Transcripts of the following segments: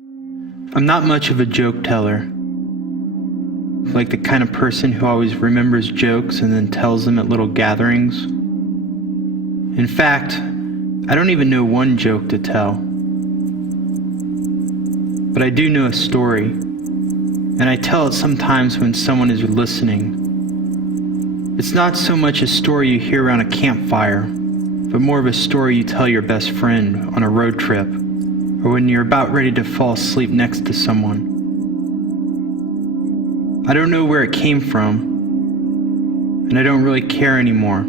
I'm not much of a joke teller, like the kind of person who always remembers jokes and then tells them at little gatherings. In fact, I don't even know one joke to tell. But I do know a story, and I tell it sometimes when someone is listening. It's not so much a story you hear around a campfire, but more of a story you tell your best friend on a road trip, or when you're about ready to fall asleep next to someone. I don't know where it came from, and I don't really care anymore.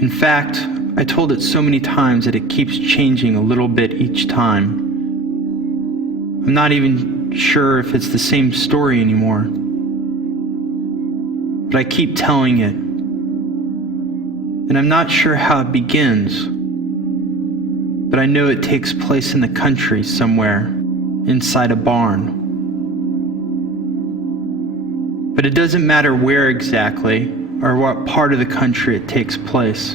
In fact, I told it so many times that it keeps changing a little bit each time. I'm not even sure if it's the same story anymore. But I keep telling it. And I'm not sure how it begins. But I know it takes place in the country somewhere, inside a barn. But it doesn't matter where exactly, or what part of the country it takes place.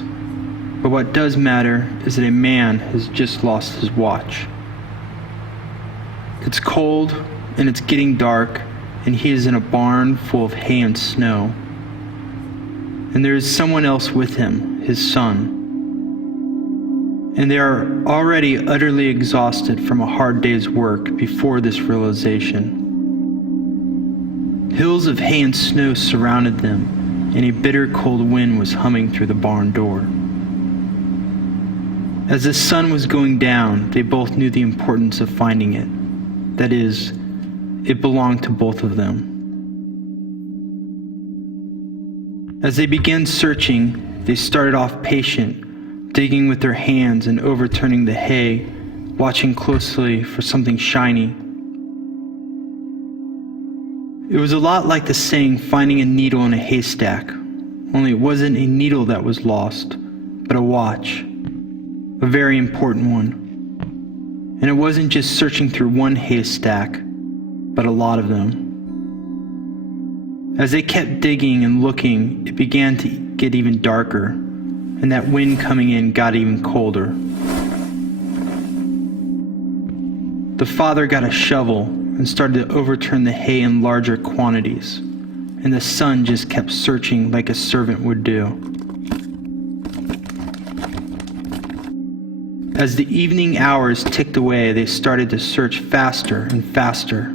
But what does matter is that a man has just lost his watch. It's cold, and it's getting dark, and he is in a barn full of hay and snow. And there is someone else with him, his son. And they are already utterly exhausted from a hard day's work before this realization. Hills of hay and snow surrounded them, and a bitter cold wind was humming through the barn door. As the sun was going down, they both knew the importance of finding it. That is, it belonged to both of them. As they began searching, they started off patient, digging with their hands and overturning the hay, watching closely for something shiny. It was a lot like the saying, finding a needle in a haystack, only it wasn't a needle that was lost, but a watch, a very important one. And it wasn't just searching through one haystack, but a lot of them. As they kept digging and looking, it began to get even darker, and that wind coming in got even colder. The father got a shovel and started to overturn the hay in larger quantities, and the son just kept searching like a servant would do. As the evening hours ticked away, they started to search faster and faster.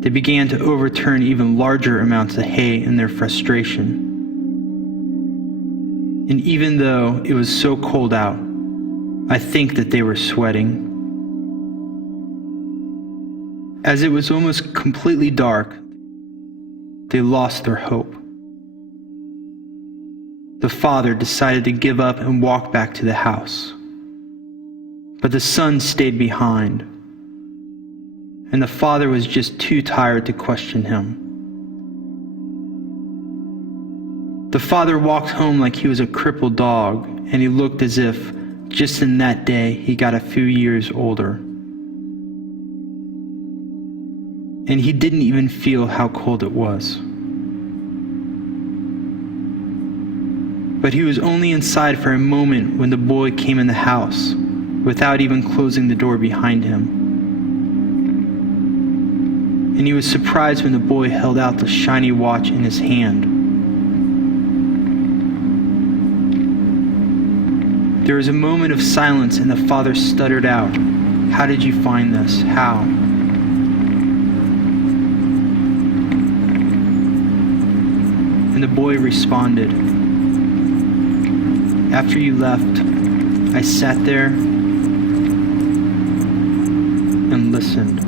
They began to overturn even larger amounts of hay in their frustration. And even though it was so cold out, I think that they were sweating. As it was almost completely dark, they lost their hope. The father decided to give up and walk back to the house. But the son stayed behind, and the father was just too tired to question him. The father walked home like he was a crippled dog, and he looked as if, just in that day, he got a few years older. And he didn't even feel how cold it was. But he was only inside for a moment when the boy came in the house, without even closing the door behind him. And he was surprised when the boy held out the shiny watch in his hand. There was a moment of silence, and the father stuttered out, "How did you find this? How?" And the boy responded, "After you left, I sat there and listened."